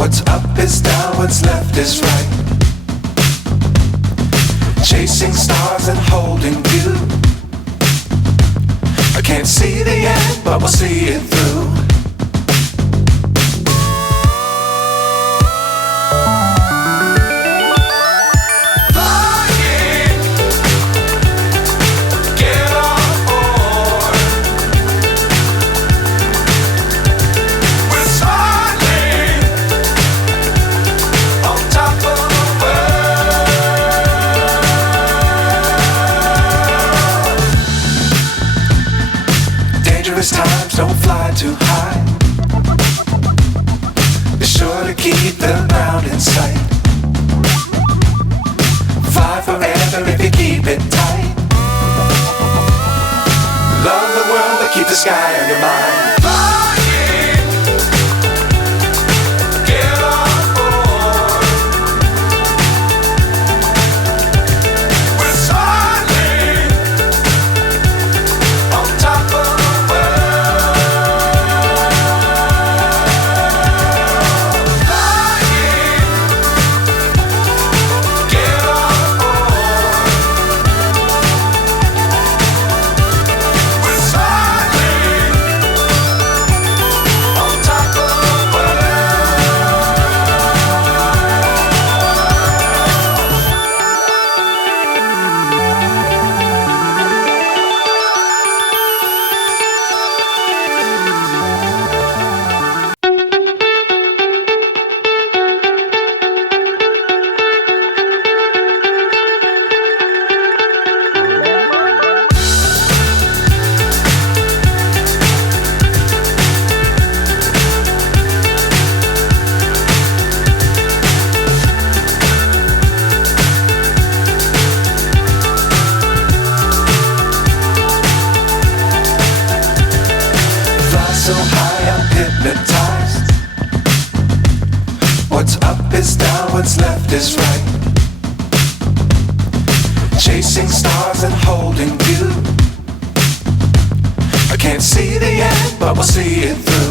What's up is down, what's left is right. Chasing stars and holding you. I can't see the end, but we'll see it through. Times don't fly too high. Be sure to keep the ground in sight. Fly forever if you keep it tight. Love the world but keep the sky on your mind. So high I'm hypnotized. What's up is down, what's left is right. Chasing stars and holding you. I can't see the end, but we'll see it through.